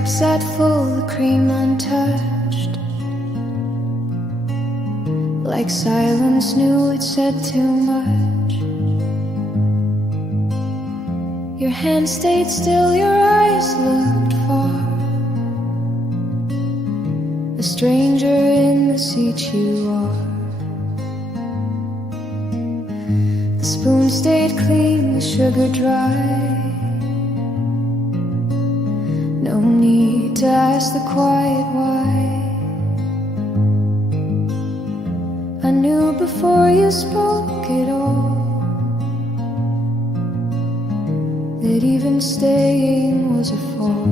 cup sat full, the cream untouched, like silence knew it said too much. Your hand stayed still, your eyes looked far, a stranger in the seat you are. The spoon stayed clean, the sugar dry. No need to ask the quiet why. I knew before you spoke it all, that even staying was a fall.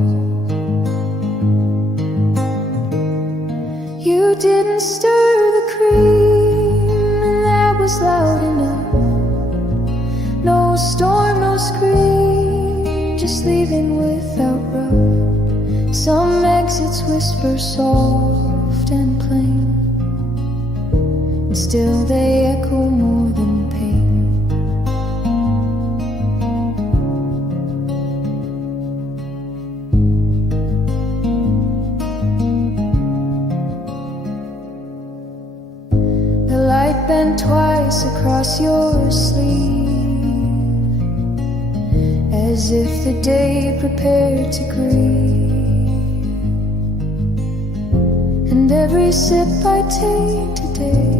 You didn't stir the cream, and that was loud enough. No storm, no scream, just leaving without rough. Some exits whisper soft and plain, and still they echo more than pain. The light bent twice across your sleeve, as if the day prepared to grieve. And every sip I take today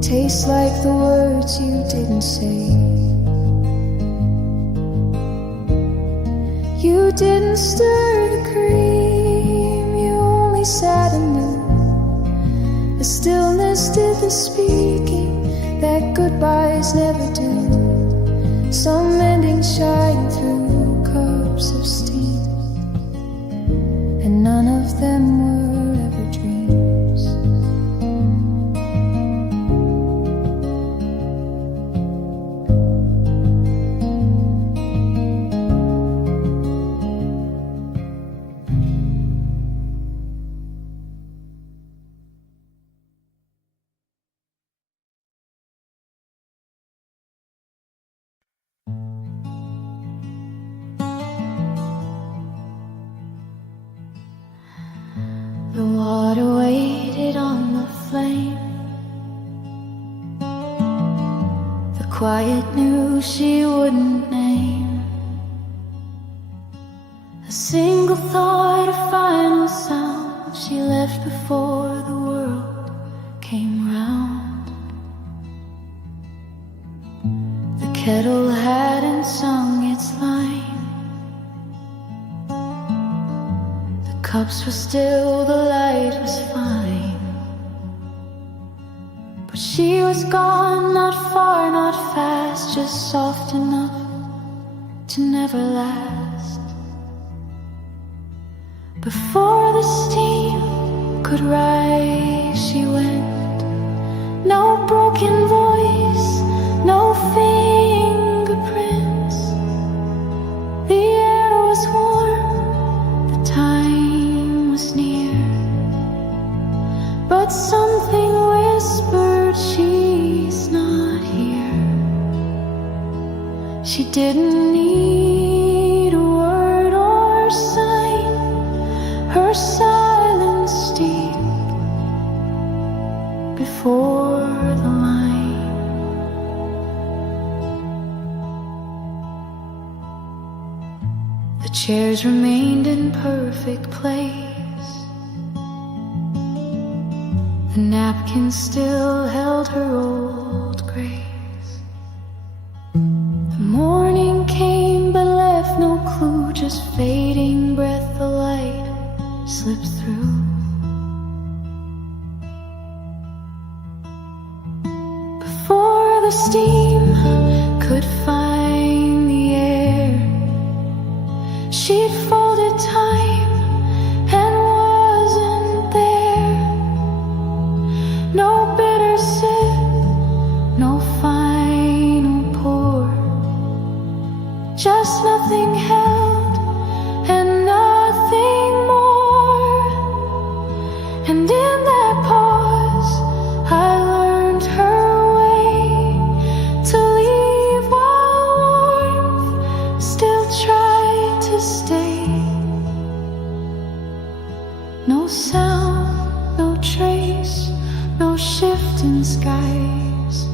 tastes like the words you didn't say. You didn't stir the cream, you only sat and knew. The stillness did the speaking that goodbyes never do. Some endings shine through cups of steam, and none of them were ever dreams. The water waited on the flame. The quiet knew she wouldn't name a single thought, a final sound. She left before the world came round. The kettle hadn't sung its line. Cups were still, the light was fine, but she was gone, not far, not fast, just soft enough to never last. Before the steam could rise, she went. No broken voice, no fingerprints. The air was warm, the time was near, but something whispered she's not here. She didn't need a word or sign, her silence deep before the line. The chairs remained in perfect place. The napkin still held her old grace. The morning came but left no clue, just fading breath, the light slipped through. Before the steam could find the air, she'd folded time and wasn't there. No bitter sip, no final pour, just nothing held and nothing more. And in that pause I learned her way to leave. No sound, no trace, no shift in skies.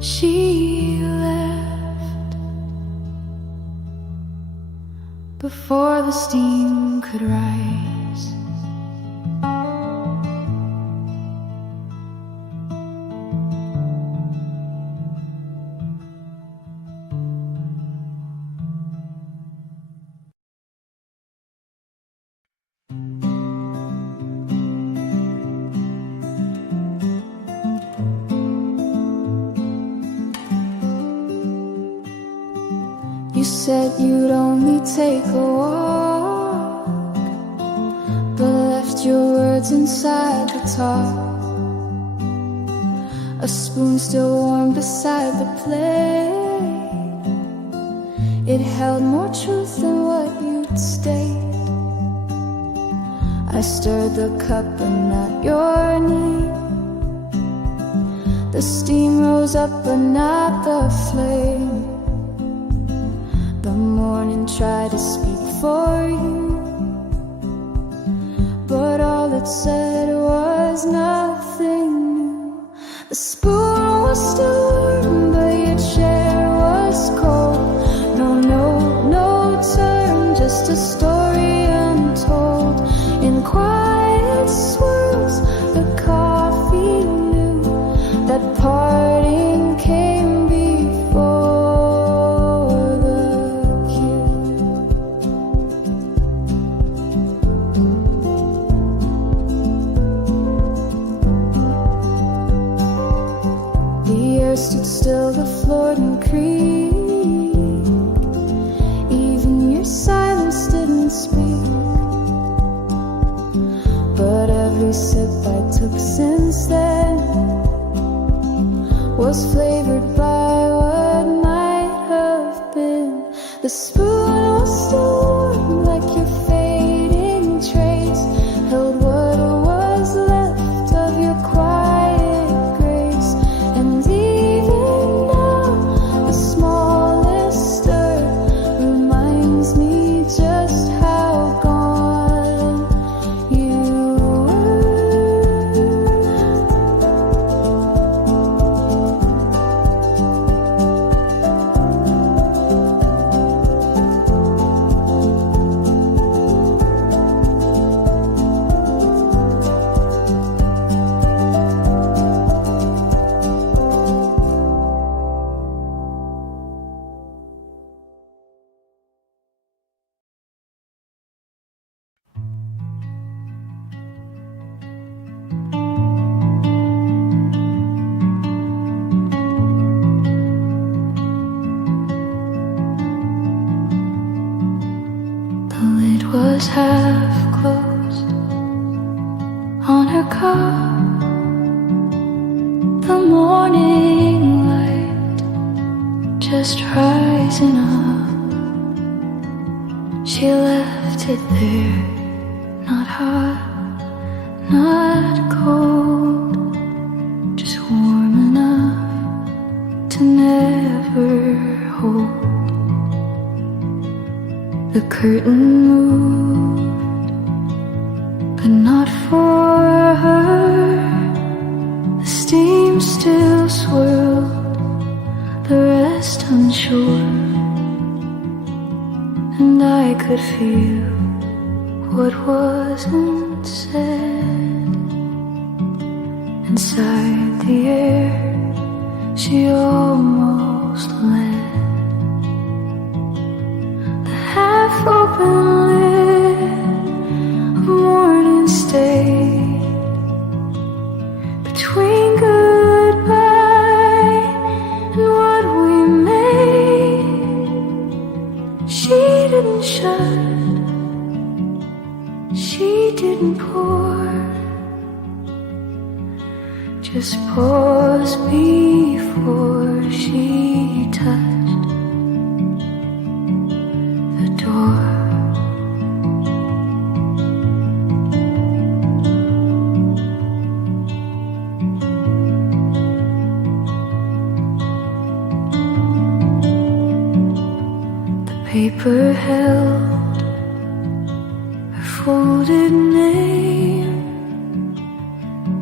She left before the steam could rise. You said you'd only take a walk, but left your words inside the talk. A spoon still warm beside the plate. It held more truth than what you'd state. I stirred the cup but not your name. The steam rose up but not the flame. The morning tried to speak for you, but all it said was nothing new. The spoon was still warm, but your chair was cold. No turn, just a story untold. In quiet swirls, the coffee knew that parting came before the cue. The air stood still, the floor didn't creak. Even your silence didn't speak. But every sip I took since then was flavored by what might have been. The spoon was still warm like your fading trace, held what was left of your quiet grace. And even now, the smallest stir reminds me just how gone you was half closed on her cup. The morning light just rising up. She left it there, not hot, not cold, just warm enough to never hold. The curtain moved, but not for her. The steam still swirled, the rest unsure. And I could feel what wasn't said. Inside the air, she almost led. Half-open lid of morning stayed between goodbye and what we made. She didn't shut, she didn't pour, just pause before she touched the door. The paper held her folded name,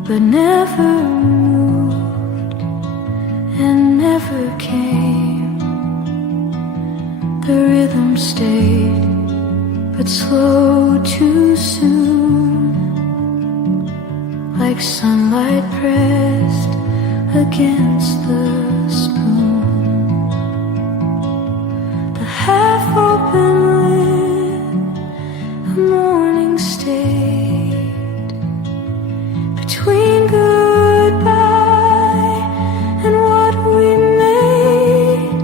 but never moved and never came. The rhythm stayed, but slowed too soon, like sunlight pressed against the spoon. The half-open lid, a morning stayed between goodbye and what we made.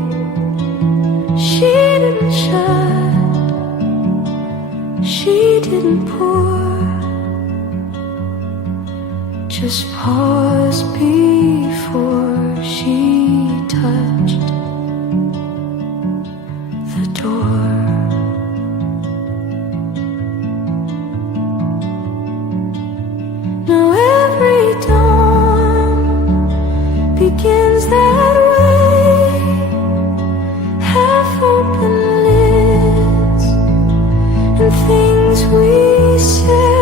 She didn't shut, she didn't pour, just pause before she touched the door. Now every dawn begins that way, half-open lids and things we say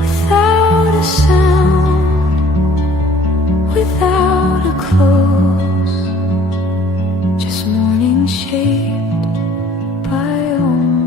without a sound, without a close, just morning shaped by almost.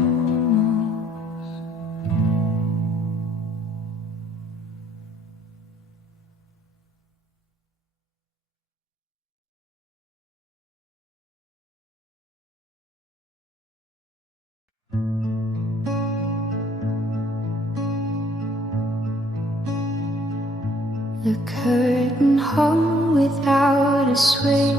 The curtain hung without a sway,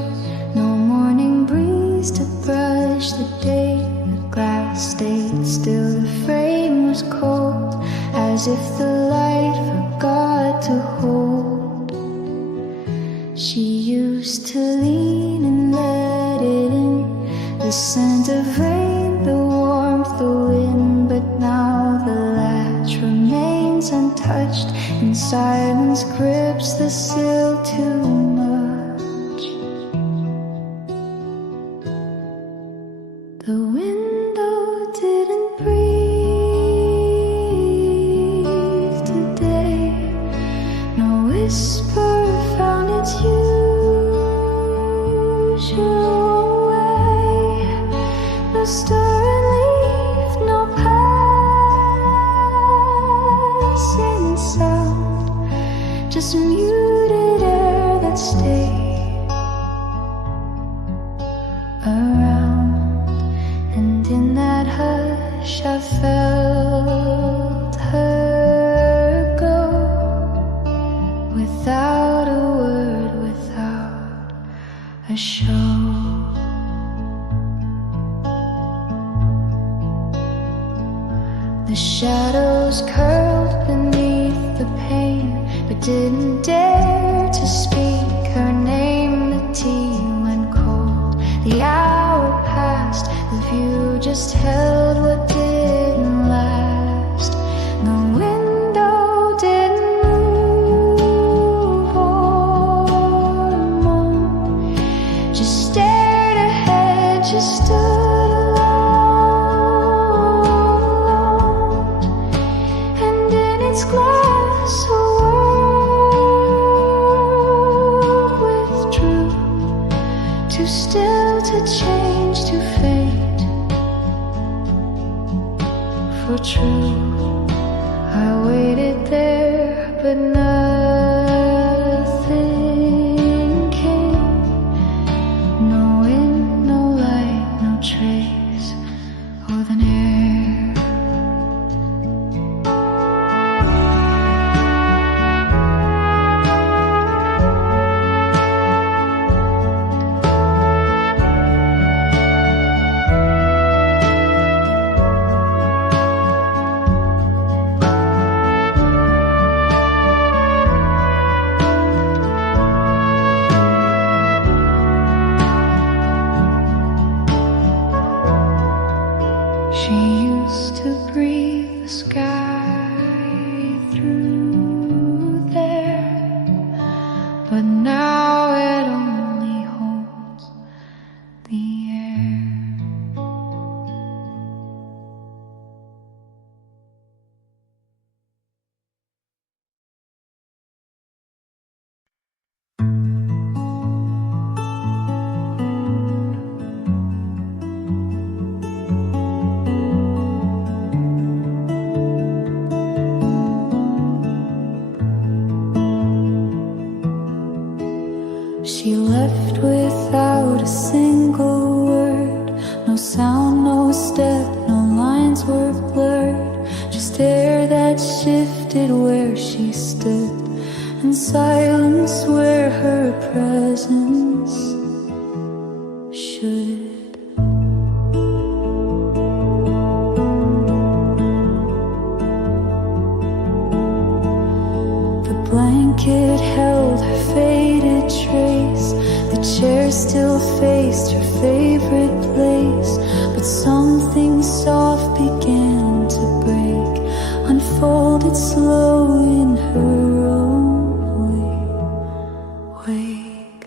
no morning breeze to brush the day. The glass stayed still, the frame was cold, as if the light forgot to hold. She used to lean and let it in, the scent of rain, the warmth, the wind, but now the latch remains untouched, and silence grips the sill too much. The window didn't breathe today, no whisper found its usual way, no stir and leaf, no passing sound, just muted air that stayed around. And in that hush I felt her go, without a word, without a show. The shadows curled beneath the pane, but didn't dare to speak her name. The tea went cold, the hour passed, the view just held what didn't last. The window didn't move or moan, just stared ahead, just stood alone, and in its glass a world withdrew, too still to change, too faint for true. I waited there, but nothing came. No wind, no light, no trace of an air. She used to breathe the sky through there, but now it only holds the air. had shifted where she stood, and silence where her presence should. The blanket held her faded trace, the chair still faced her favorite place, but something soft began to break, unfolded slow in her own wake.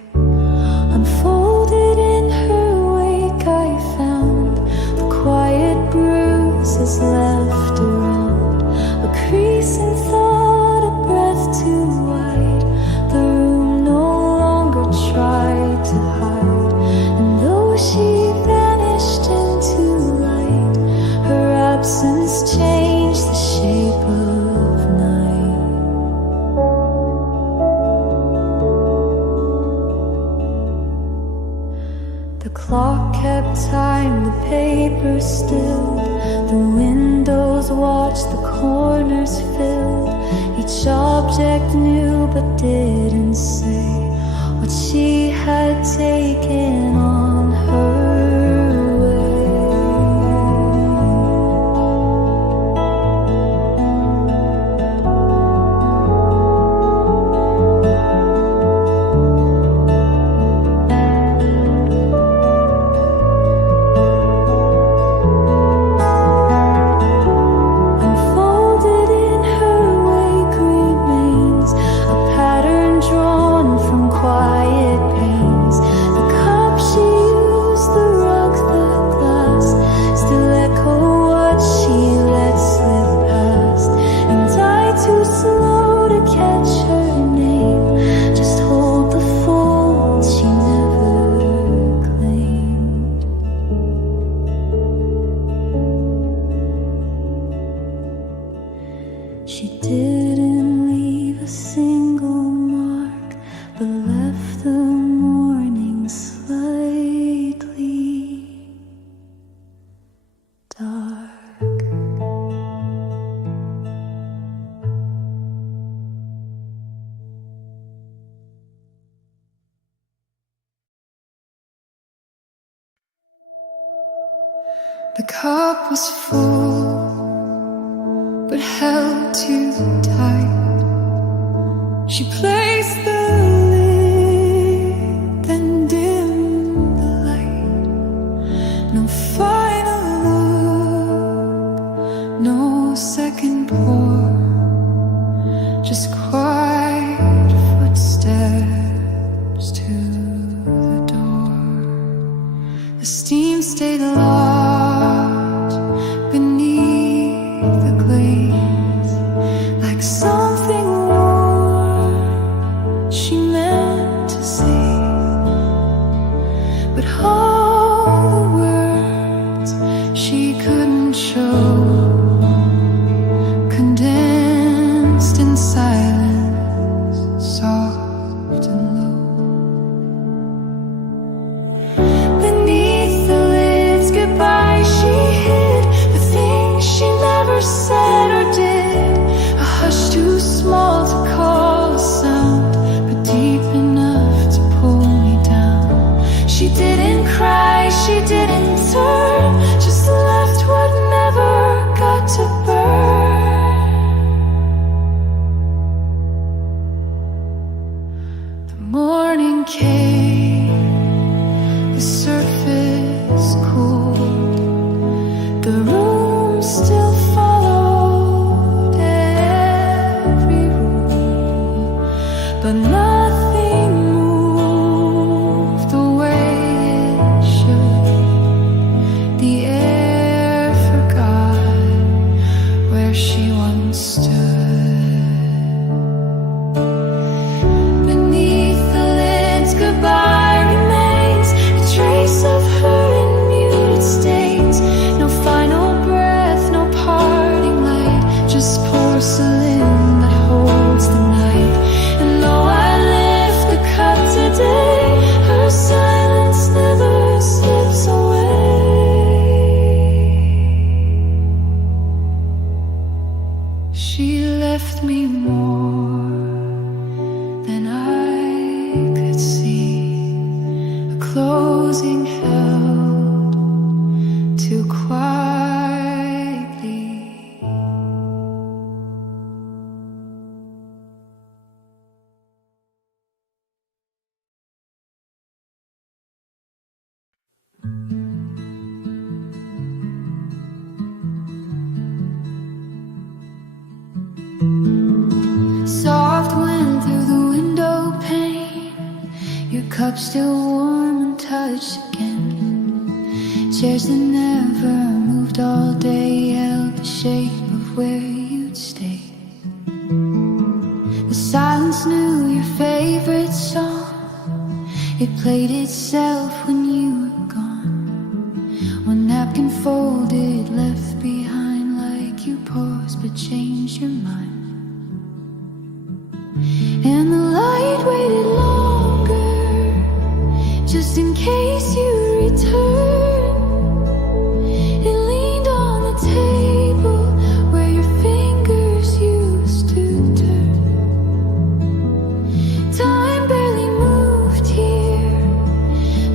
Unfolded in her wake, I found the quiet bruises left around, a crease in thought, a breath too wide. The room no longer tried to hide, and though she vanished into light, her absence changed the shape of night. The clock kept time, the paper stilled, the windows watched, the corners filled. Each object knew but didn't say what she had taken on her way. Unfolded in her wake remains a pattern drawn from quiet pains. The cup she used, the rug, the glass, still echo what she let slip past. And I, too slow to catch her name, just hold the fold she never claimed. She didn't leave a single mark, but left the morning slightly dark. The cup was full, but held too tight. She placed the lid, then dimmed the light. No final look, no second pour, just quiet footsteps to the door. The steam stayed locked beneath the glaze, like something warm she meant to say. But all the words she couldn't show, condensed in silence, soft and low. Beneath the lids, goodbye she hid, the things she never said or did. A hush too small to call a sound, but deep enough to pull me down. She didn't cry, she didn't turn, just left what never got to burn. The morning came, the surface cooled, the room still followed She left me more than I could see, a closing held too quietly. Soft wind through the window pane, your cup still warm and touched again. Chairs that never moved all day held the shape of where you'd stay. The silence knew your favorite song, it played itself when you were gone. One napkin folded, left behind like you paused but changed your mind. And the light waited longer, just in case you return. It leaned on the table where your fingers used to turn. Time barely moved here,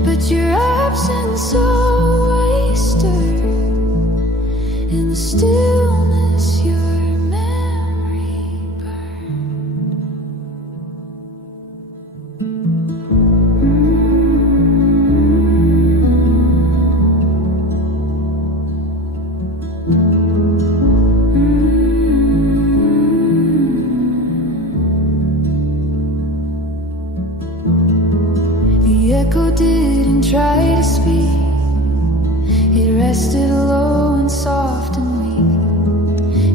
but your absence always stirred. In the stillness your memory burned. The echo didn't try to speak, it rested low and soft and weak.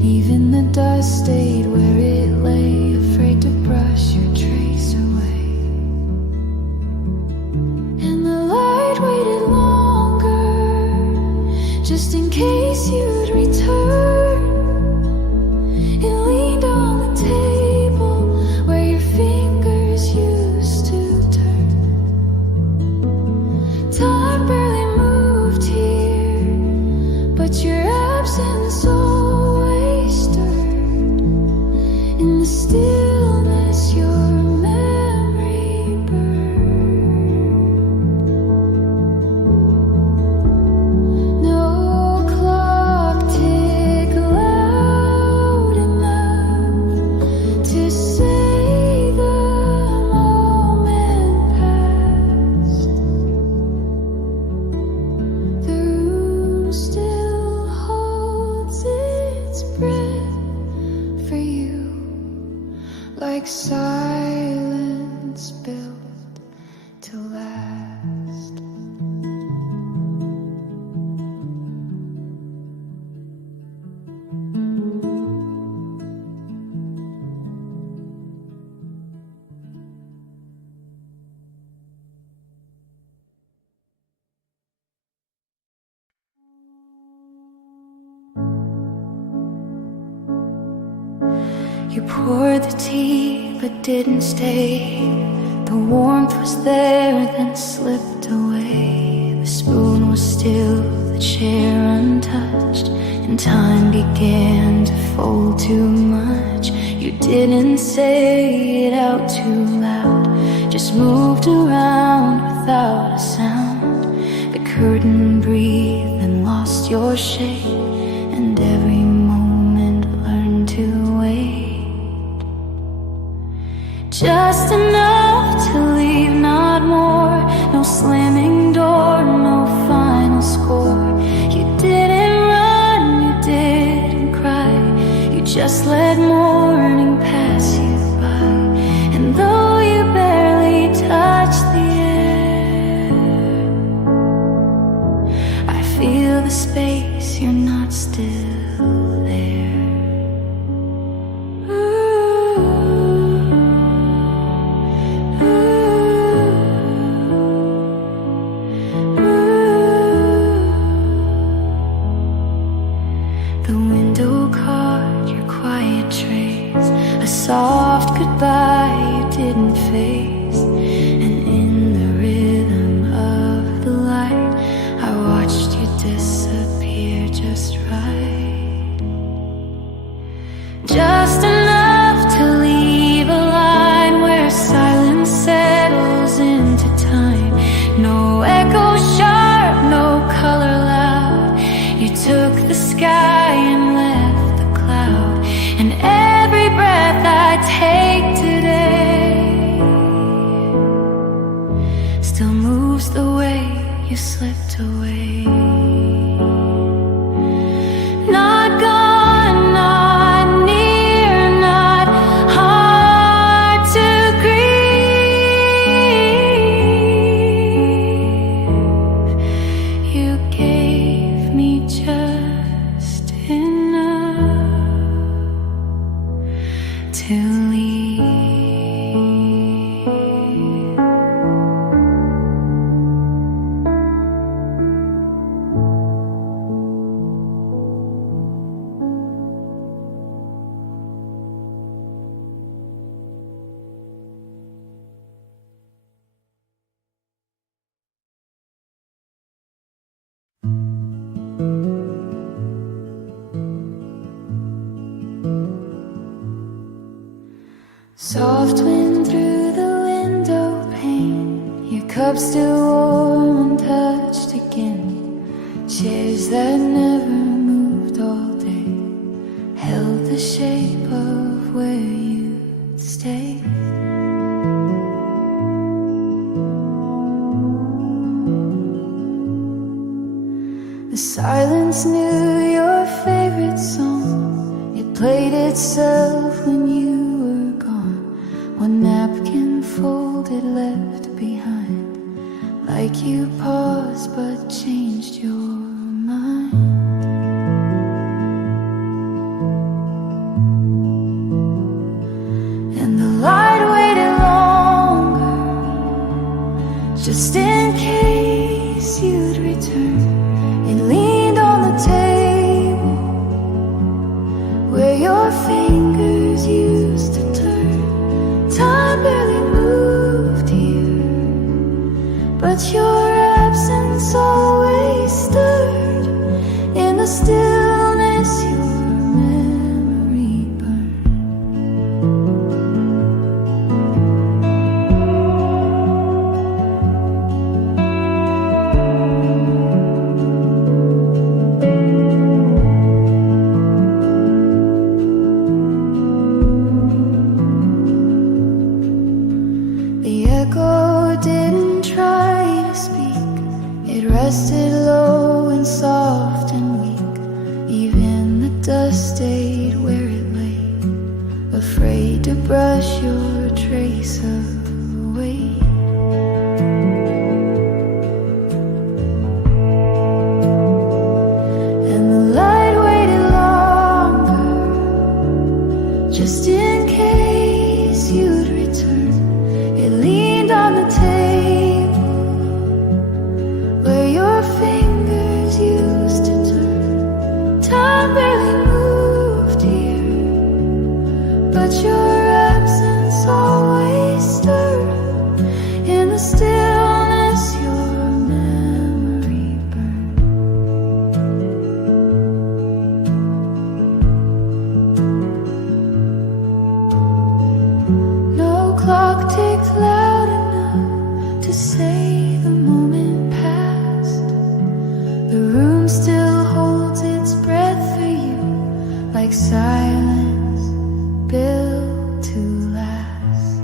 Even the dust stayed where it lay, afraid to brush your trace away. And the light waited longer, just in case you'd return. It leaned on the table where your fingers used to turn. Time barely moved here, but your absence always stirred. In the stillness your memory burned. No clock ticked loud enough to say the moment passed. The room still holds its breath for you, like silence built to last. You poured the tea but didn't stay. The warmth was there then slipped away. The spoon was still, the chair untouched, and time began to fold too much. You didn't say it out too loud, just moved around without a sound. The curtain breathed and lost your shape, and every moment learned to wait. Just enough to leave, not more. No slamming door, no final score. You didn't run, you didn't cry, you just let morning pass you by. And though you barely touched the air, I feel the space, you're not still there. The window caught your quiet trace, a soft goodbye you didn't face. And in the rhythm of the light, I watched you disappear just right. just enough to leave a line where silence settles into time. No echo sharp, no color loud. You took the sky and left the cloud. And every breath I take today still moves the way you slipped away. Not gone, not near, not hard to grieve. You gave me just enough to leave. Soft wind through the window pane, your cup still warm and touched again. Chairs that never moved all day held the shape of where you'd stay. The silence knew your favorite song. It played itself when you were gone. One napkin folded left behind, like you paused but changed your mind. And the light waited longer, just in case you'd return. It leaned on the table where your fingers used to turn. Time barely moved here, but your absence always stirred in the stillness your memory burned. Rested low and soft and weak. Even the dust stayed where it lay, afraid to brush your trace away. And the light waited longer, just in case you'd return. It leaned on the table where your fingers used to turn. Time barely moved here, but your absence always stirred in the stillness your memory burned. No clock ticked loud enough to say the moment passed. The room still holds its breath for you, like silence built to last.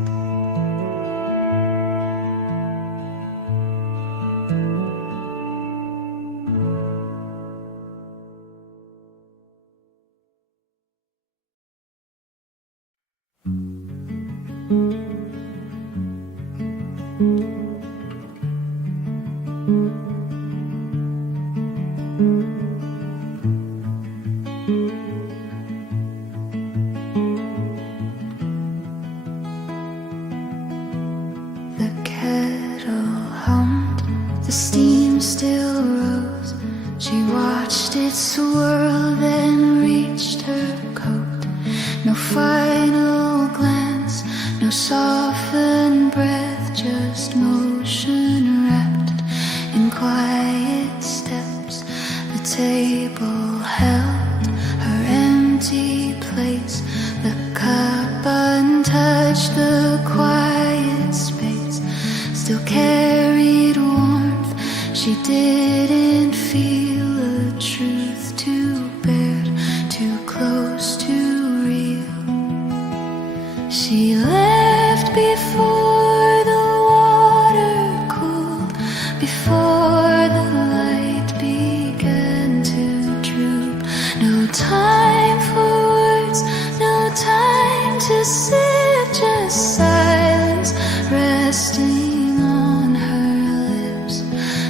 The kettle hummed, the steam still rose. She watched it swirl, then reached her coat. No final glance, no softened breath, just motion wrapped in quiet steps. The table held her empty plates, before the water cooled, before the light began to droop. No time for words, no time to sit, just silence resting on her lips.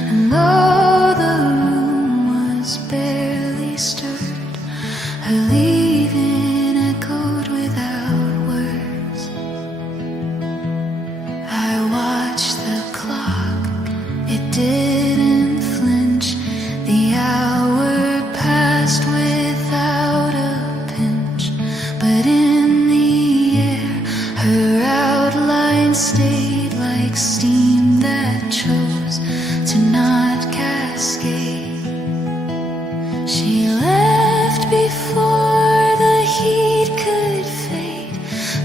And though the room was barely stirred, her leaving echoed without words. I watched the clock, it didn't flinch. The hour passed without a pinch, but in the air her outline stayed like steam that chose to not cascade. She left before the heat could fade,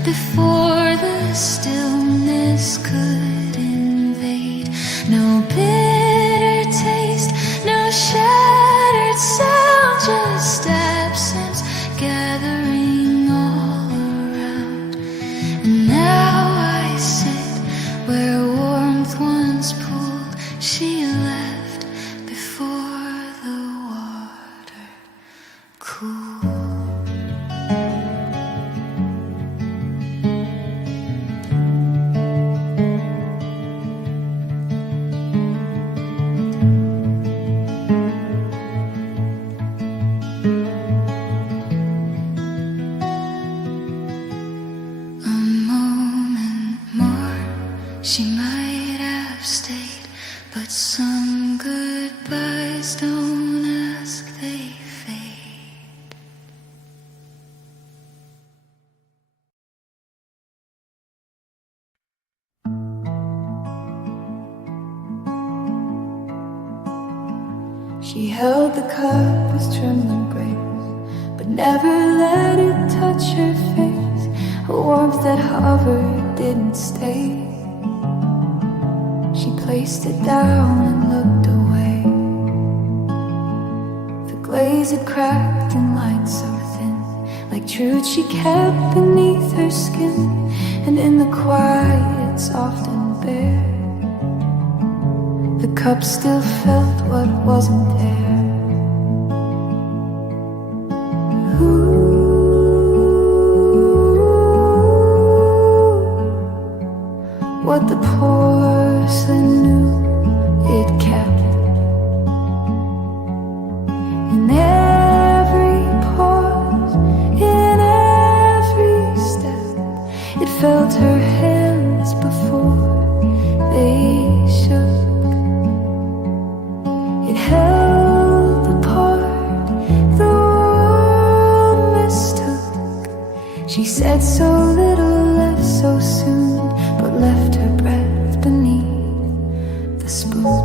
before the stillness could invade. No bitter taste, no shattered sound, just absence gathering all around. And now I sit where warmth once pooled. She left before the water cooled. A moment more, she might have stayed, but some goodbyes don't ask, they fade. She held the cup with trembling grace, but never let it touch her face. A warmth that hovered didn't stay. She placed it down and looked away. The glaze had cracked in lines so thin, like truth she kept beneath her skin. And in the quiet, soft and bare, the cup still felt what wasn't there. What the porcelain knew, it kept. In every pause, in every step, it felt her hands before they shook. It held the part the world mistook. She said so little, left so soon, but left her breath beneath the spoon.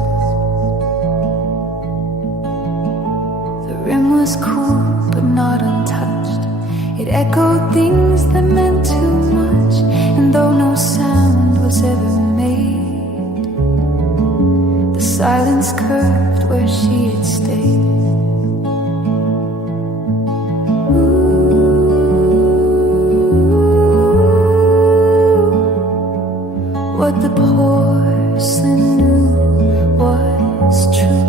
The rim was cool but not untouched. It echoed things that meant too much, and though no sound was ever made, the silence curved where she had stayed. What the porcelain knew was true.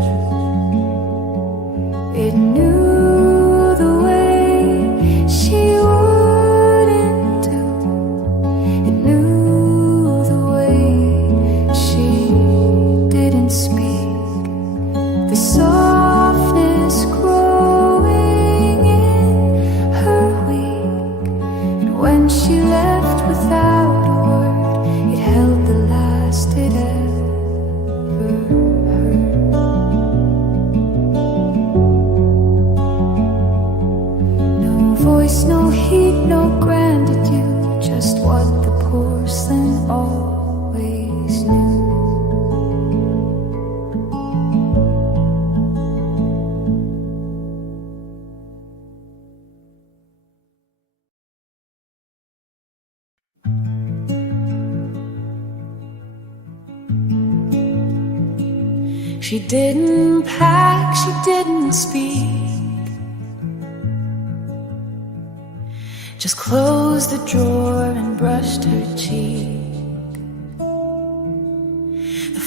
It knew the way she wouldn't do. It knew the way she didn't speak. The softness growing in her wake. And when she left without a word, it held the last it ever heard. No voice, no heat, no gratitude, just what the porcelain always knew. She didn't pack, she didn't speak, just closed the drawer and brushed her cheek.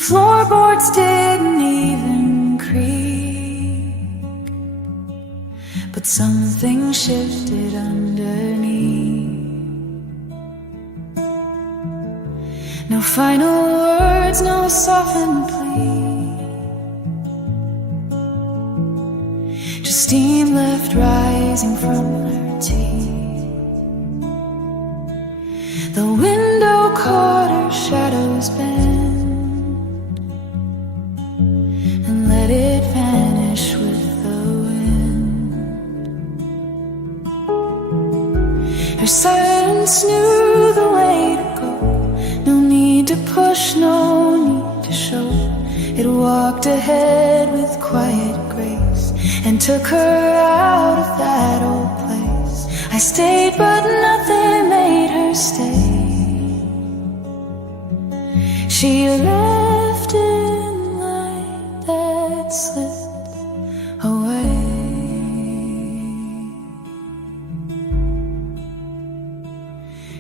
floorboards didn't even creak, but something shifted underneath. No final words, no softened plea, just steam left rising from her teeth. The window caught her shadows bend and let it vanish with the wind. Her silence knew the way to go. No need to push, no need to show. It walked ahead with quiet grace and took her out of that old place. I stayed, but nothing made her stay. She left in light that slipped away.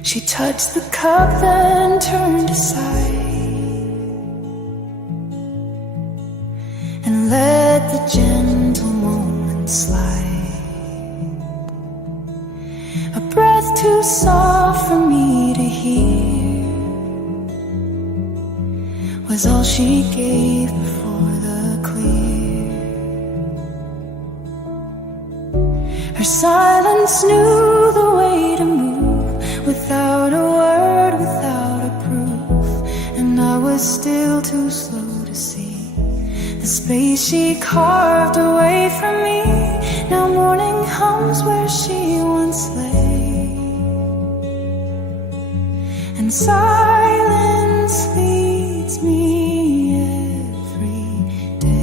She touched the cup, then turned aside and let the gentle moments slide. A breath too soft for me to hear was all she gave before the clear. Her silence knew the way to move, without a word, without a proof. And I was still too slow to see the space she carved away from me. Now morning hums where she once lay, and silence leads me every day.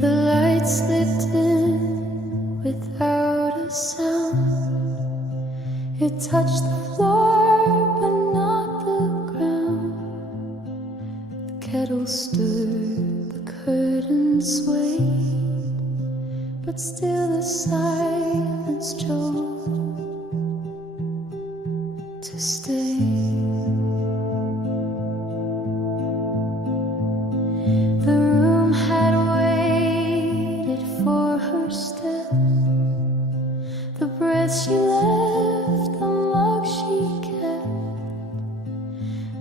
The light slipped in without a sound. It touched the floor but not the ground. The kettle stirred, the curtains swayed, but still the silence chose to stay. The room had waited for her step, the breath she left, the mug she kept,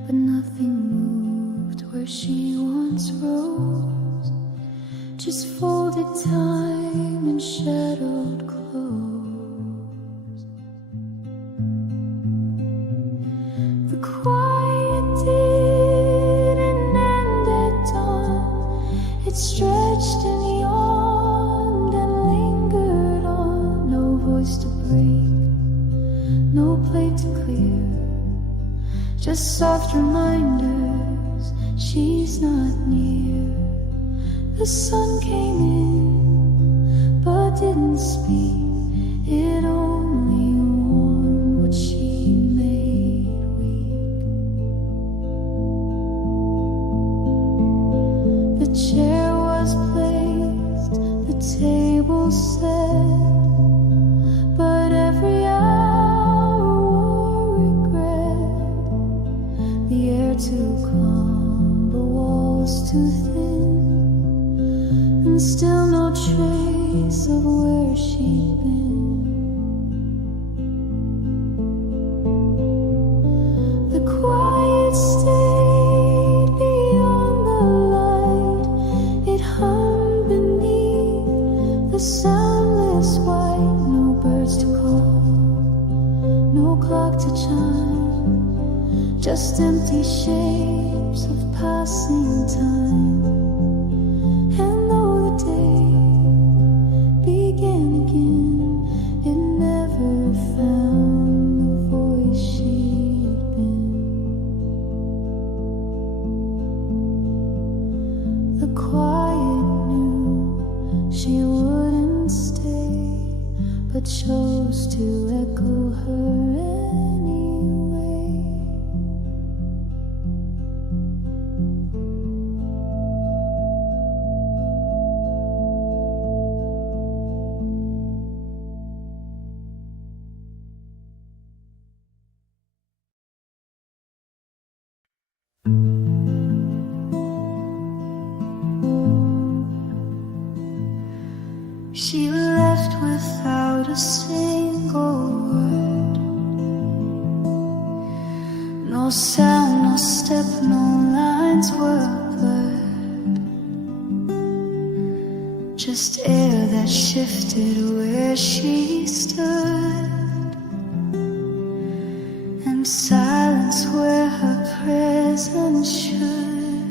but nothing moved where she once rose, just folded time and shadowed clothes. The quiet didn't end at dawn. It stretched and yawned and lingered on. No voice to break, no plate to clear, just soft reminders she's not near. The sun came in but didn't speak. It only warmed what she made weak. The chair was placed, the table set, but every hour wore regret. The air too calm, the walls too thin, and still no trace of where she'd been. The quiet is white, no birds to call, no clock to chime, just empty shapes of passing time. And though the day began again, it never found the voice she'd been. The quiet knew she wouldn't stay, but chose to echo her anyway. She left without a single word. No sound, no step, no lines were blurred. Just air that shifted where she stood, and silence where her presence should.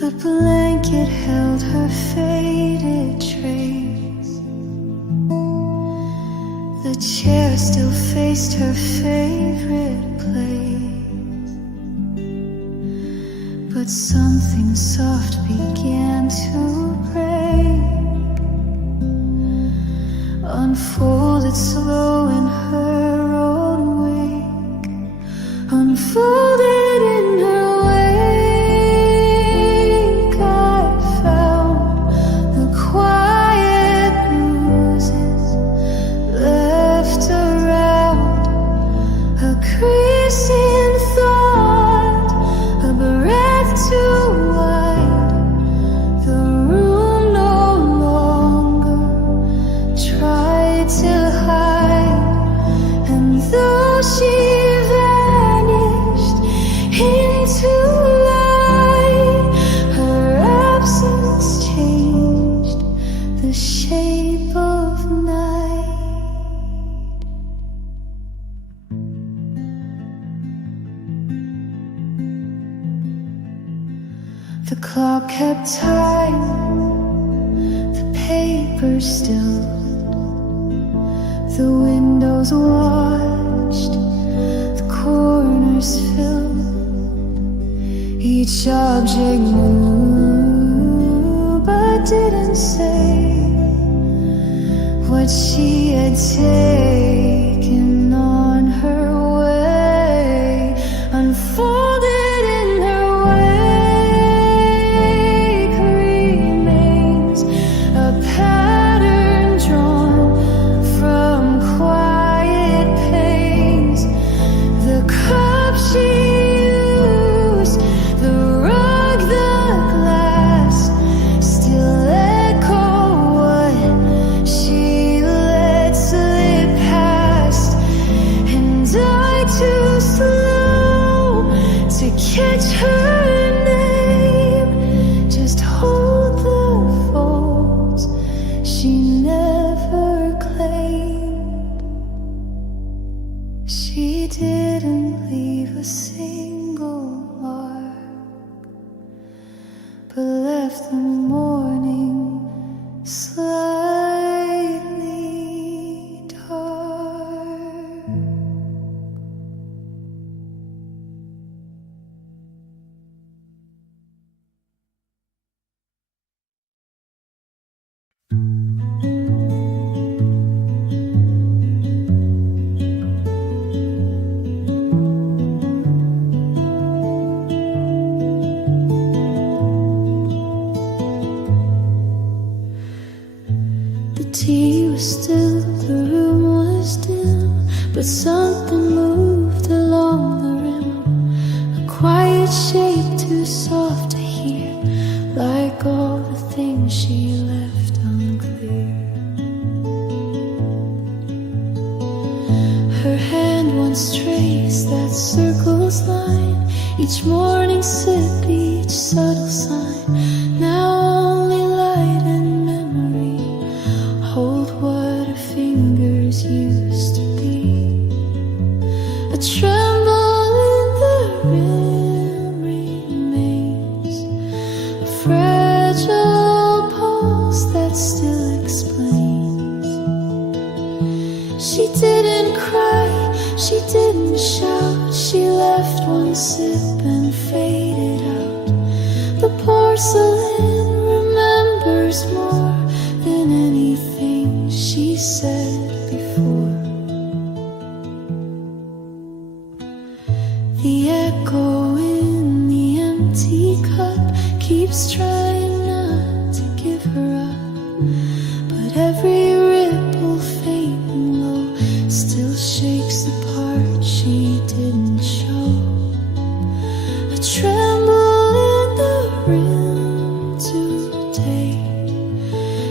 The blanket held her faded trace. The chair still faced her favorite place. But something soft began to break, unfolded slow in her own wake, unfolded in her The clock kept time, the paper stilled, the windows watched, the corners filled. Each object knew but didn't say what she had taken on her way, unfolded in her wake remains a pattern drawn from quiet pains. The cup she used, the rug, the glass, still echo what she let slip past. And I too slow to catch her name, just hold the folds she never claimed. She didn't leave a single mark, but left the morning slightly dark. The tea was still, the room was dim, but something moved along the rim. A quiet shape too soft to hear, like all the things she left unclear. Her hand once traced that circle's line, each morning sip, each subtle sign. Now only light and memory but every ripple faint and low still shakes the part she didn't show. A tremble in the rim today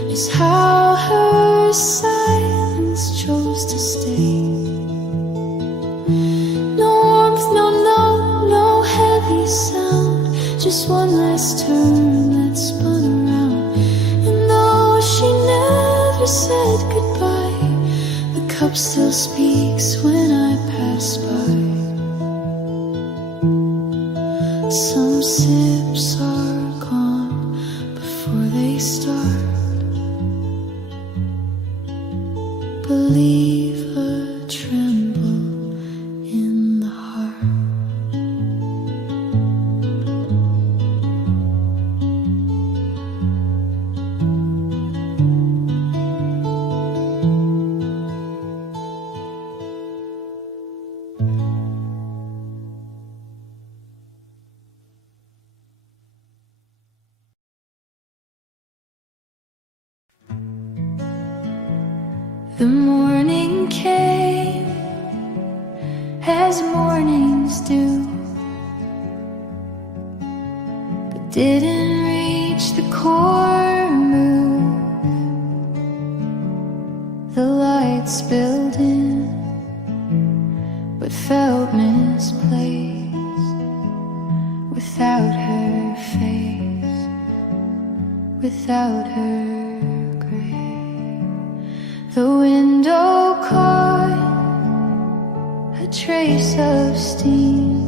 is how her silence chose to stay. No warmth, no heavy sound, just one last turn that spun around. And though she never said goodbye, the cup still speaks when I pass by. Some sips are gone before they start. Believe a tremble in the heart. The morning came as mornings do, but didn't reach the core move. The light spilled in, but felt misplaced without her face, without her. The window caught a trace of steam,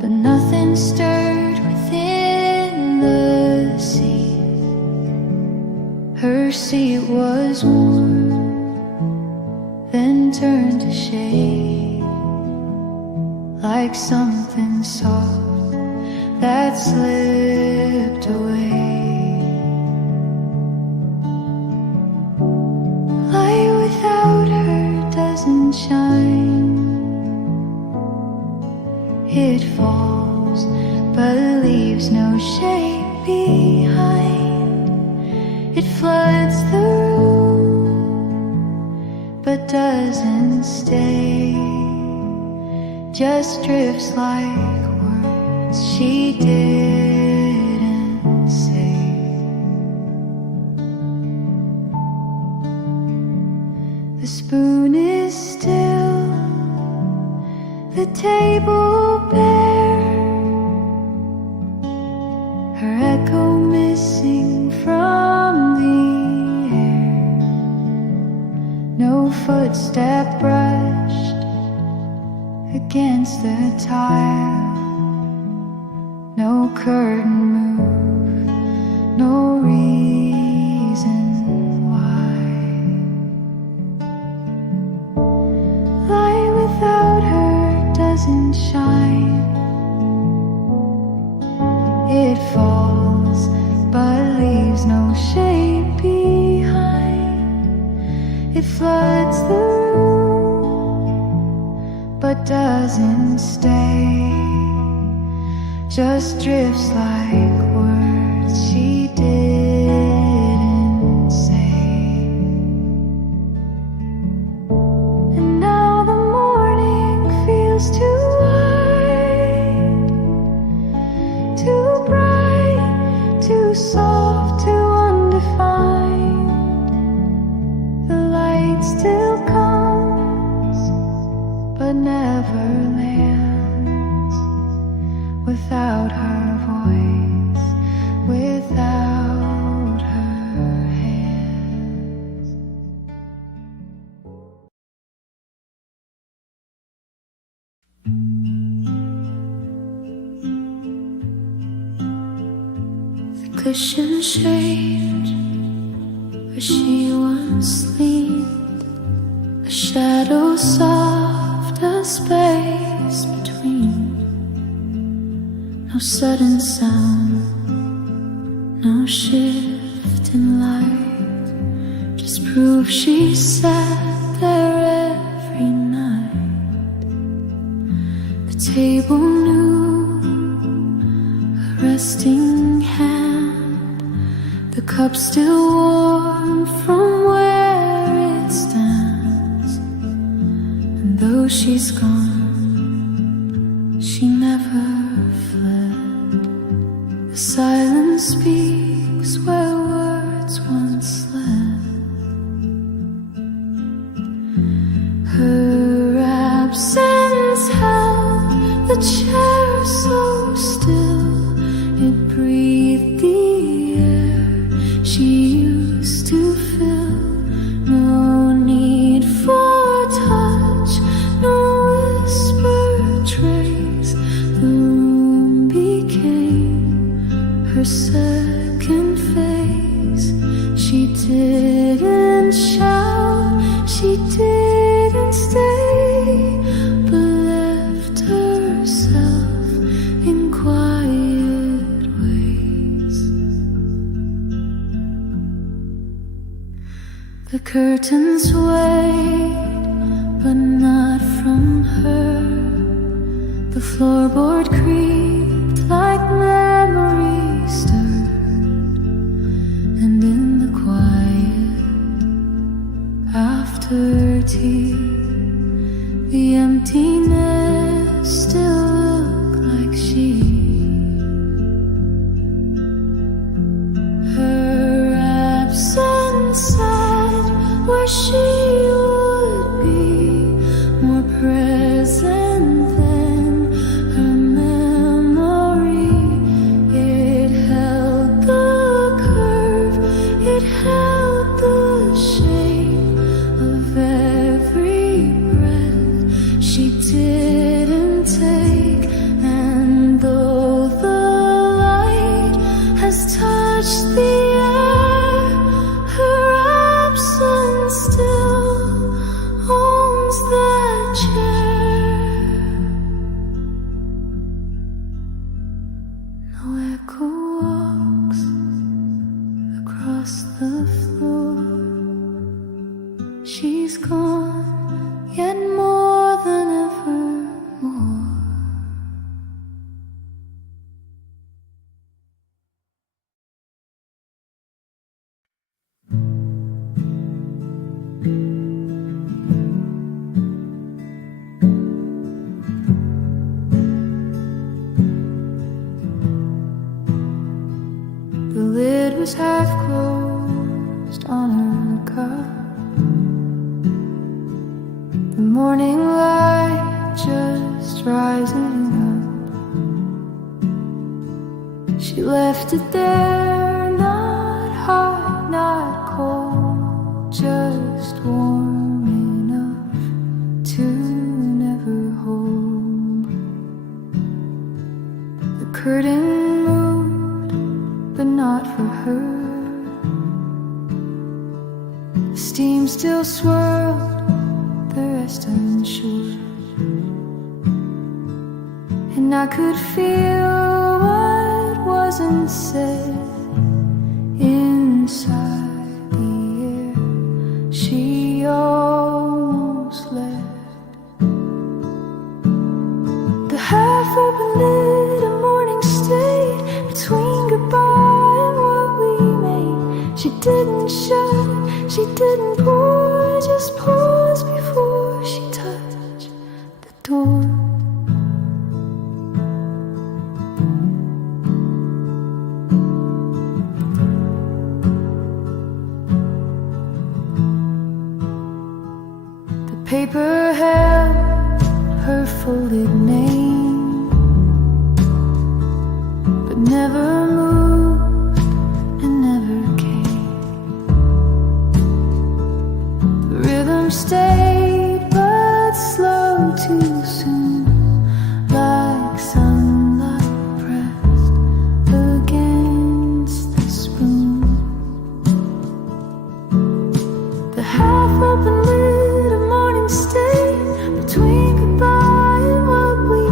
but nothing stirred within the seat. Her seat was warm, then turned to shade, like something soft that slipped away. Without her doesn't shine. It falls but leaves no shape behind. It floods the room but doesn't stay, just drifts like words she didn't say. The spoon is still, the table bare, her echo missing from the air. No footstep brushed against the tile, no curtain moved, no reason why. Light without her doesn't shine. It falls but leaves no shape behind. It floods the room but doesn't stay, just drifts like words she didn't say. And now the morning feels too wide, too bright, too soft, too undefined. The light still comes but never lands without her voice, without her hands. The cushion shaped where she once leaned, a shadow soft, a space between. No sudden sound, no shift in light, just proof she sat there every night. The table knew a resting hand, the cup still warm from where it stands, and though she's gone, she never fled. The silence speaks where words once led. Her absence held the chair so still, it breathed the air she used to fill. No need for touch, no whispered trace. The room became her second face. She didn't shout, she didn't stay, but left herself in quiet ways. The curtains swayed, but not from her. The floorboard creaked like memory stirred, and in the quiet after tea, the emptiness still looked like she. Her absence said where she would be, more present than her memory. It held the curve, it held the shape of every breath she didn't take. And though the light has touched the air, her absence still owns that chair. No echo walks across the floor. She's gone, yet more than ever more. The lid was half closed on her cup. The morning light just rising up. She left it there, not hot, not cold, just warm enough to never hold. The curtain moved, but not for her. The steam still swirled, the rest unsure, and I could feel what wasn't said inside the air she almost left. The half-open lid of morning stayed between goodbye and what we made. She didn't shut, she didn't pour, just pause before she touched the door. The paper held her folded name, but never moved and never came. The rhythm stayed, but slow too soon, like sunlight pressed against the spoon. The half-open lid of morning stayed between goodbye and what we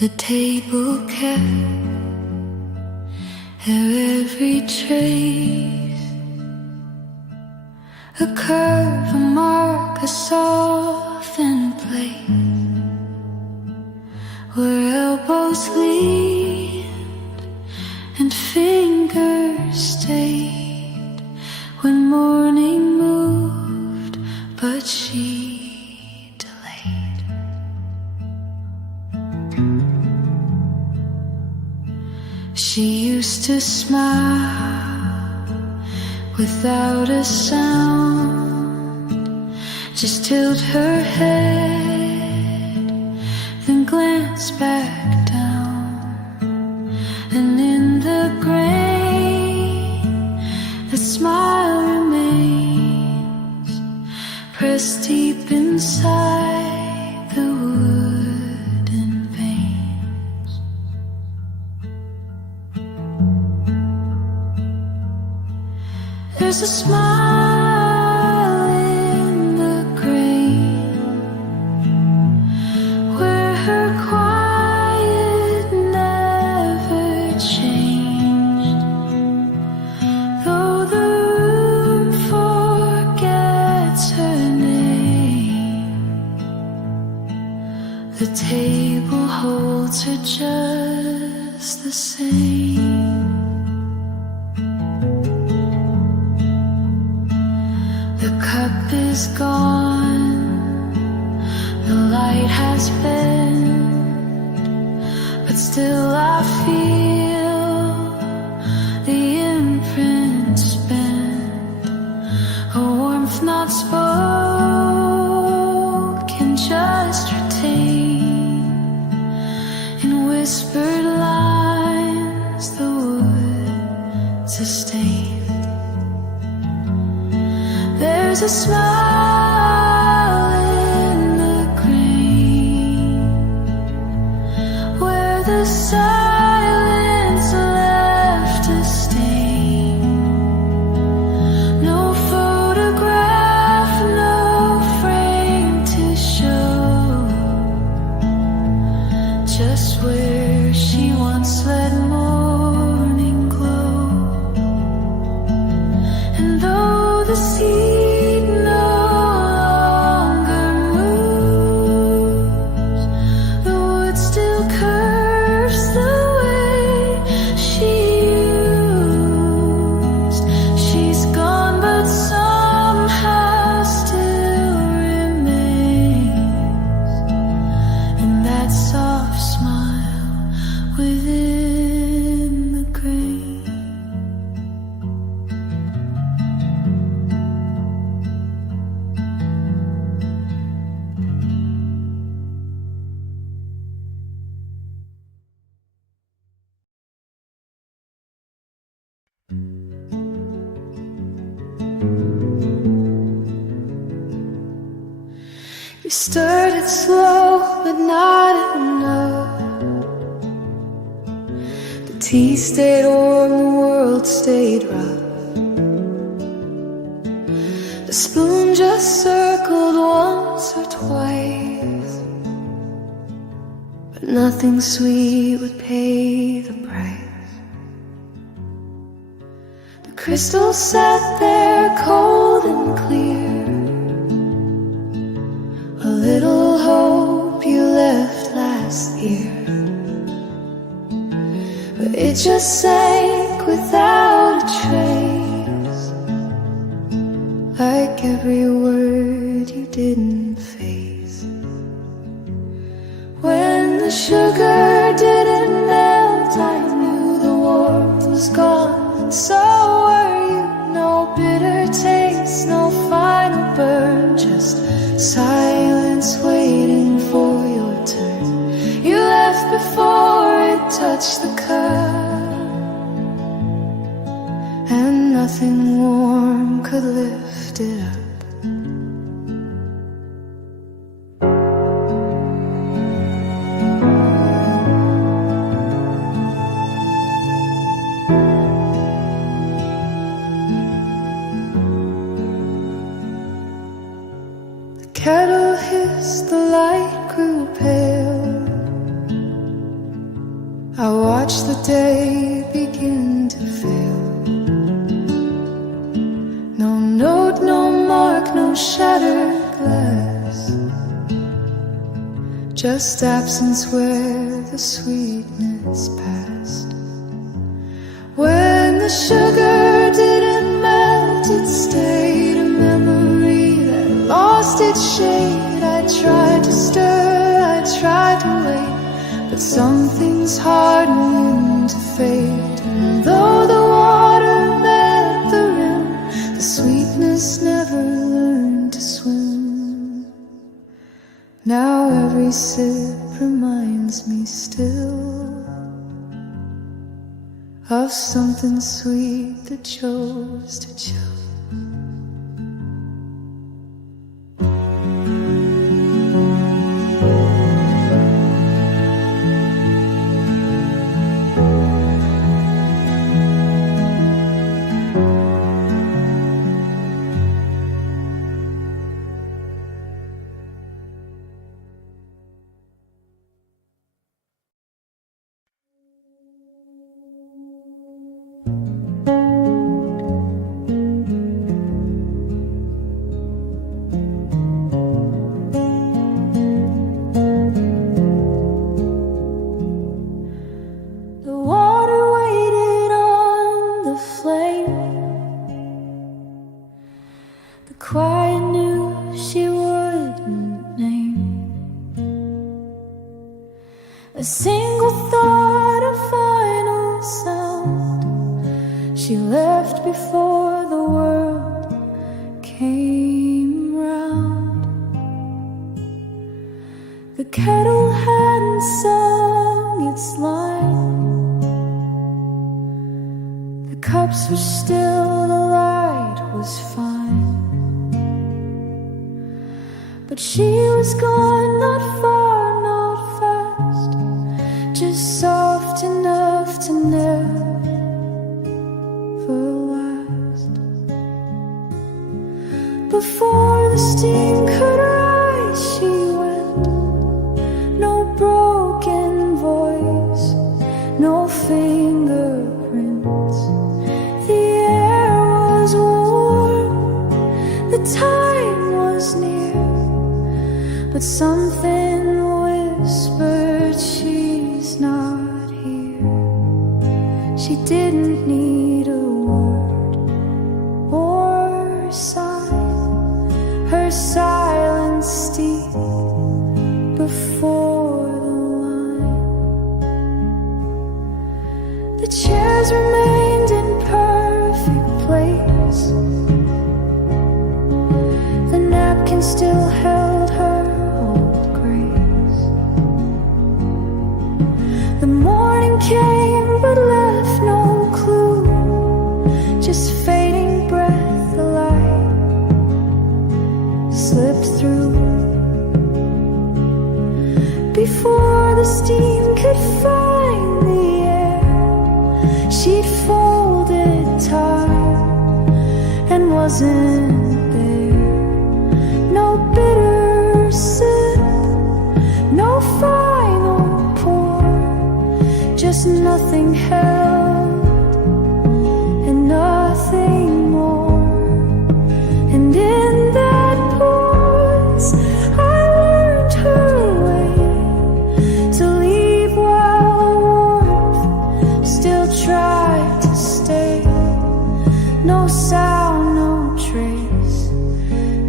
the table kept every trace, a curve, a mark, a softened place, where elbows leaned and fingers stayed when morning moved, but she delayed. She used to smile without a sound, just tilt her head, then glance back down. And in the grain, the smile remains, pressed deep inside the wooden veins. There's a smile in the grain, where her quiet never changed, though the room forgets her name. The table holds her just the same. The cup is gone, the light has been, but still I feel the imprint spent, a warmth not spoken, just retained in whispered lines the wood sustained. There's a smile in the grain, where the silence left a stain. No photograph, no frame to show, just where she once let morning glow. And though the sea we started slow, but not enough. The tea stayed warm, the world stayed rough. The spoon just circled once or twice, but nothing sweet would pay the price. The crystal sat there cold and clear, a little hope you left last year, but it just sank without a trace, like every word you didn't face. When the sugar didn't melt, I knew the warmth was gone, and so were you. No bitter taste, no final burn, just silence waiting for your turn. You left before it touched the cup, and nothing warm could lift it up. Kettle hissed, the light grew pale, I watch the day begin to fail. No note, no mark, no shattered glass, just absence where the sweetness passed. When the sugar didn't melt, it stayed a memory that lost its shade. I tried to stir, I tried to wait, but some things harden into fate. And though the water met the rim, the sweetness never learned to swim. Now every sip reminds me still of something sweet that chose to chill. Quiet knew she wouldn't name a single thought, a final sound. She left before the world came round. The kettle hadn't sung its line, the cups were still, the light was fine. But she was gone, not far, not fast, just soft enough to never last. Before the steam could rise, she went. No broken voice, no fingerprints. The air was warm, the time was near. But something whispered she's not here. She didn't need a word or sign, her silence steep before the line. The chairs remained in perfect place, the napkin still held her. The morning came but left no clue, just fading breath, the light slipped through. Before the steam could find the air, she'd folded tired and wasn't there. No bitter sip, no final pour, just nothing held and nothing more. And in that pause I learned her way to leave while warmth still tried to stay. No sound, no trace,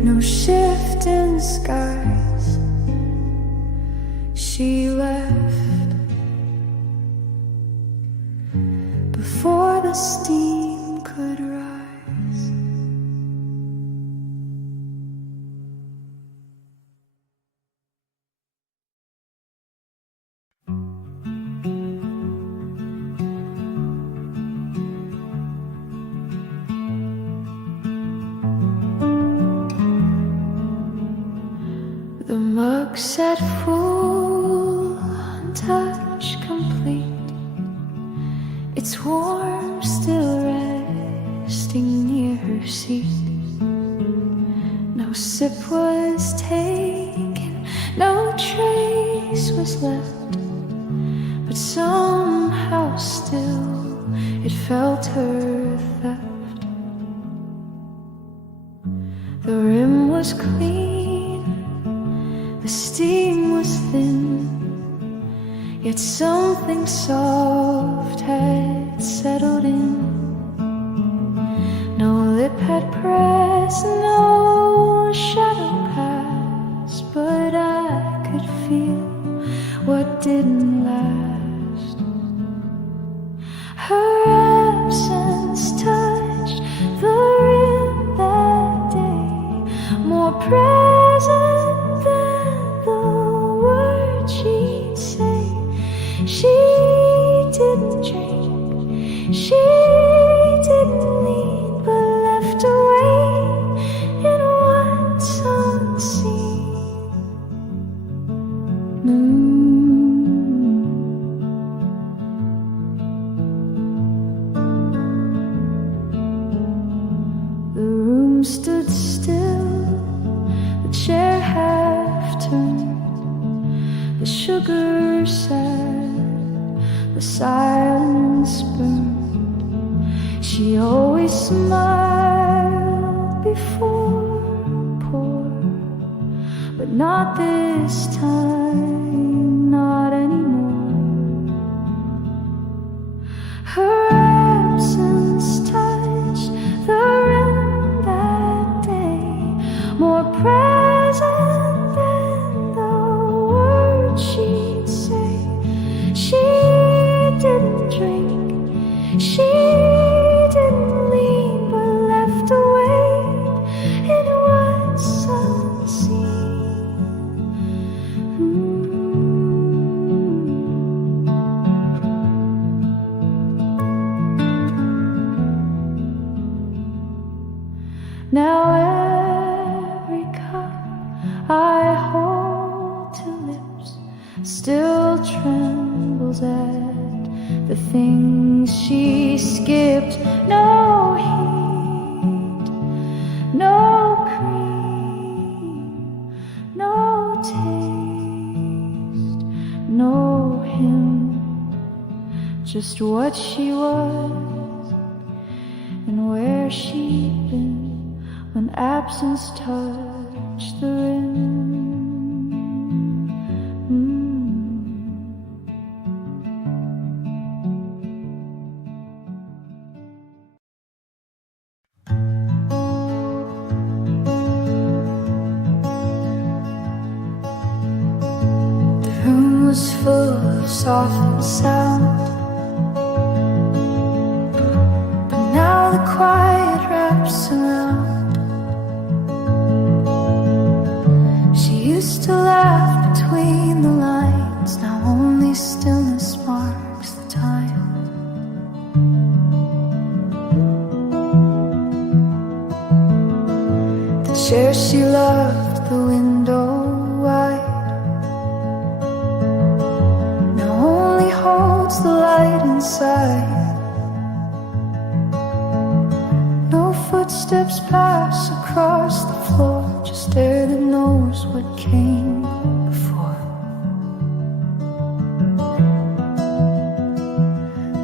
no shift in skies. She left before the steam could rise. The mug sat full, untouched, complete. Its warmth still resting near her seat. No sip was taken, no trace was left but somehow still it felt her theft. The rim was clean, the steam was thin, yet something soft had settled in. No lip had pressed, no shadow passed, but I could feel what didn't last. Her absence touched the rim that day, more present than the words she'd say. She didn't drink, she didn't lean, but left away in what's unseen. The room stood still, the chair half turned, the sugar sat, the silence burned. She always smiled before poor, but not this time, not anymore. Her absence touched the rim that day, more present than the words she'd say. She didn't drink, she didn't lean, but left away in what's unseen. Now every cup I hold to lips still trembles at the things she skipped. No heat, no cream, no taste, no him, just what she was and where she'd been when absence touched the rim. The room was full of soft sound, but now the quiet wraps around. Used to laugh between the lines, now only stillness marks the time. The chair she loved, the window wide, now only holds the light inside. No footsteps pass across the floor, just air that knows what came before.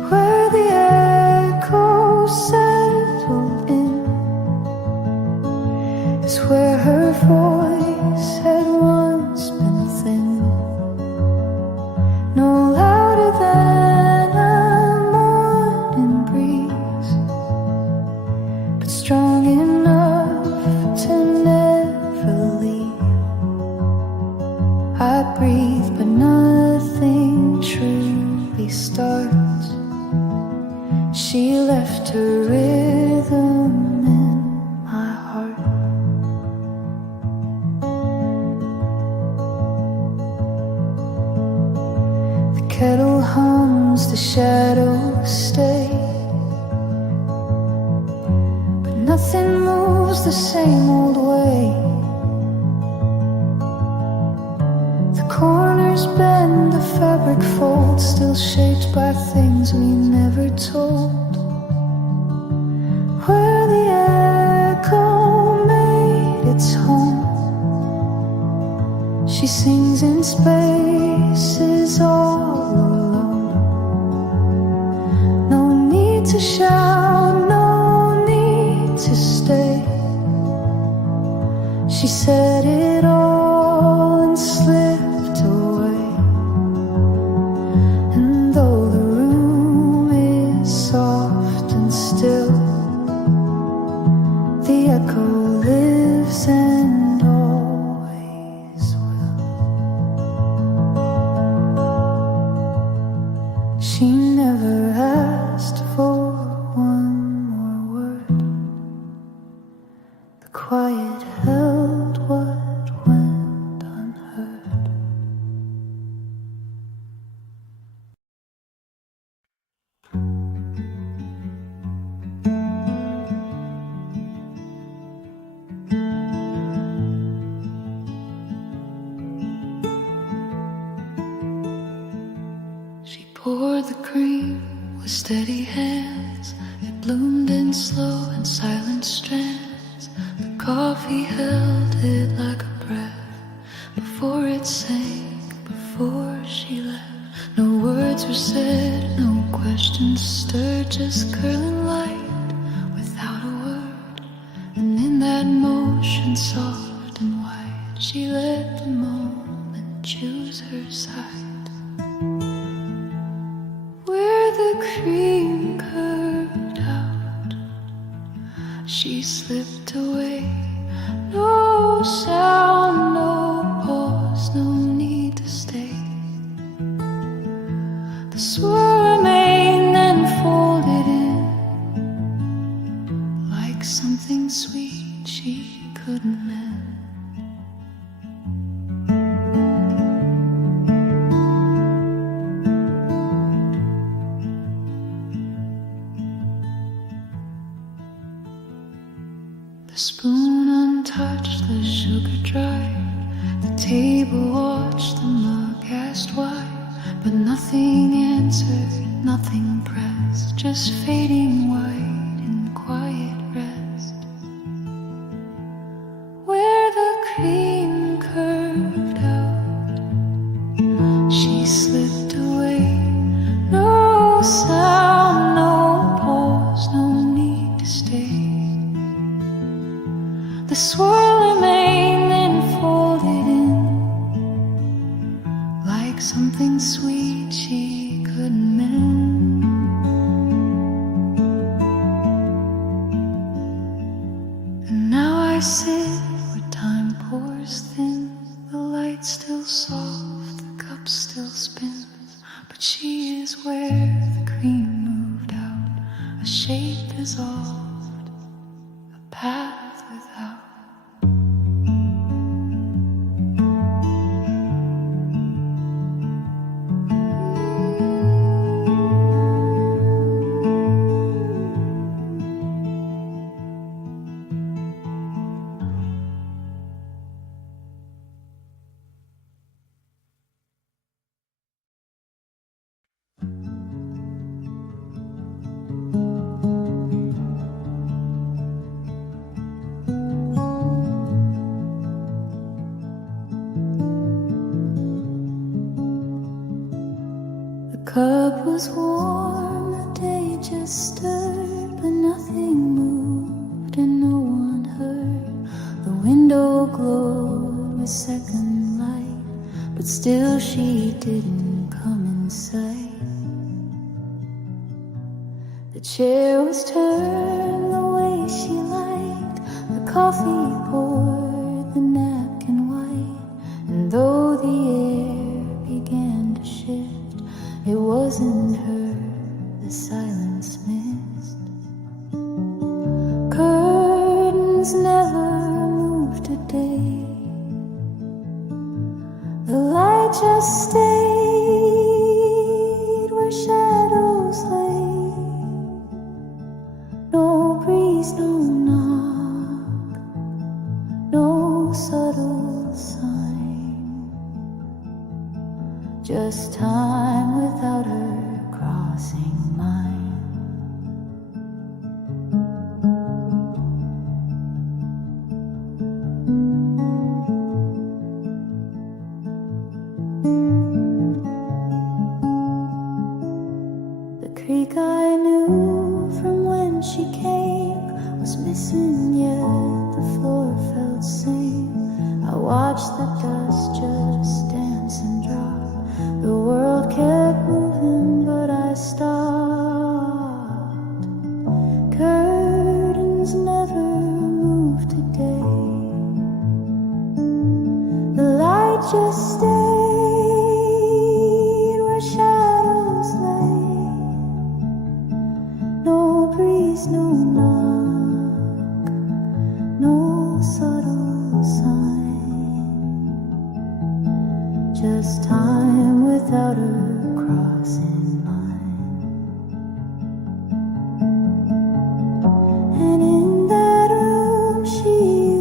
Where the echoes settled in is where her voice had once been thin, no louder than a morning breeze, but strong enough to never leave. I breathe, but nothing truly starts. She left her rhythm in my heart. The kettle hums, the shadows stay, but nothing moves the same old way. Corners bend, the fabric folds, still shaped by things we never told. Where the echo made its home, she sings in spaces all alone. to shout, no need to stay. She said it all and slipped away. And though the room is soft and still, the echo lives and always will. She never asked for one more word. The quiet held what went unheard. She poured the cream with steady hands. It bloomed in slow and silent strands. The coffee held it like a breath before it sank, before she left. No words were said, no questions stirred, just curling light without a word. And in that motion, soft and white, she let the moment choose her side. Where the cream curved out, she slipped away. No sound, no pause, no need to stay. The swirl remained and folded in like something sweet she couldn't mend. The spoon untouched, the sugar dried. The table watched, the mug asked why. But nothing answered, nothing pressed, just fading white in quiet rest. Where the cream curved out, she slipped away. No sound, no pause, no need to stay. The swirl remained and folded in like something sweet she couldn't mend. And now I sit where time pours thin. The light still soft, the cup still spins. But she is where the cream moved out, a shape dissolved, a path without. The cup was warm, the day just stirred, but nothing moved and no one heard. The window glowed with second light, but still she didn't come inside. The chair was turned the way she liked, the coffee poured, the napkin white. And though the air began to shift, it wasn't her the silence missed. Curtains never moved today, the light just stayed where shadows lay. No breeze, no knock, no subtle sign, just time without her crossing mine. The creek I knew the dust just dance and drop. The world kept moving, but I stopped. Curtains never moved today. The light just stayed where shadows lay. No breeze, no knock, no subtle sign. Just time without a cross in line. And in that room she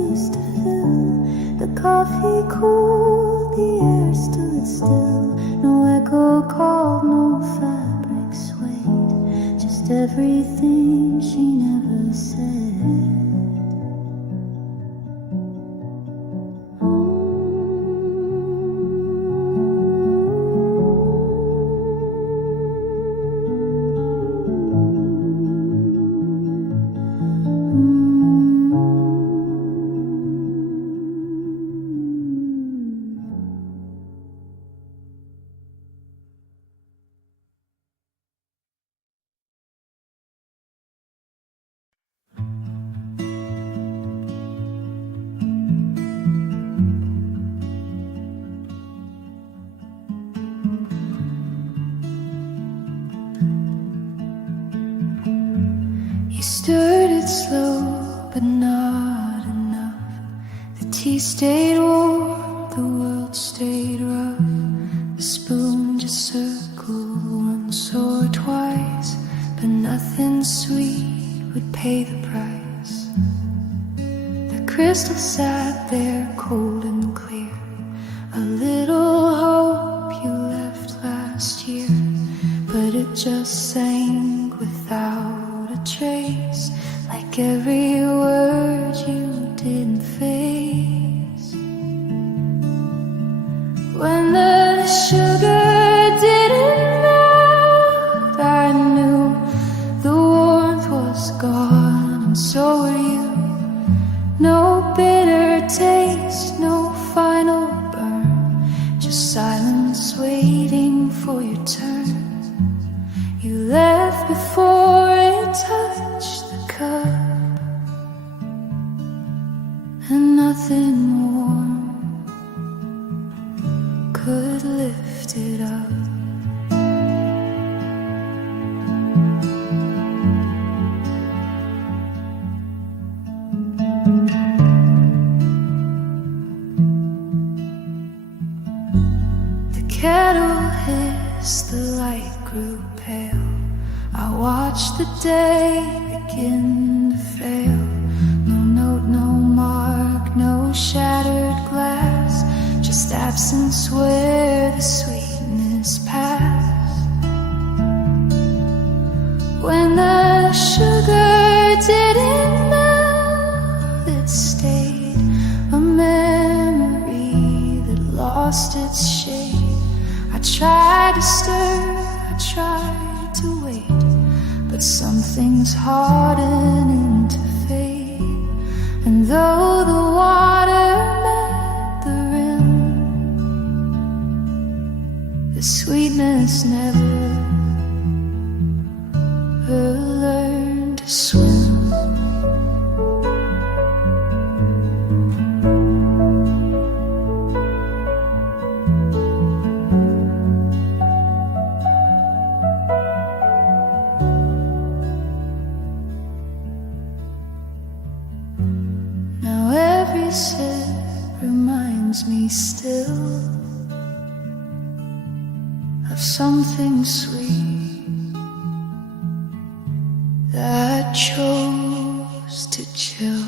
used to fill, the coffee cooled, the air stood still. No echo called, no fabric swayed, just everything she never said. You stirred it slow, but not enough. The tea stayed warm, the world stayed rough. The spoon just circled once or twice, but nothing sweet would pay the price. The crystal sat there cold and clear, a little hope you left last year, but it just sank without a trace, like every word you didn't face. When the sugar didn't melt, I knew the warmth was gone, and so were you. No bitter taste, no final burn, just silence waiting for your turn. You left before it touched the cup, and nothing warm could lift it up. The kettle hissed, the light grew pale. I watched the day begin to fail. No note, no mark, no shattered glass, just absence where the sweetness passed. When the sugar didn't melt, it stayed a memory that lost its shade. I tried to stir, I tried to wait, but some things harden into fate. And though the water met the rim, the sweetness never learned to swim. Every sip reminds me still of something sweet that chose to chill.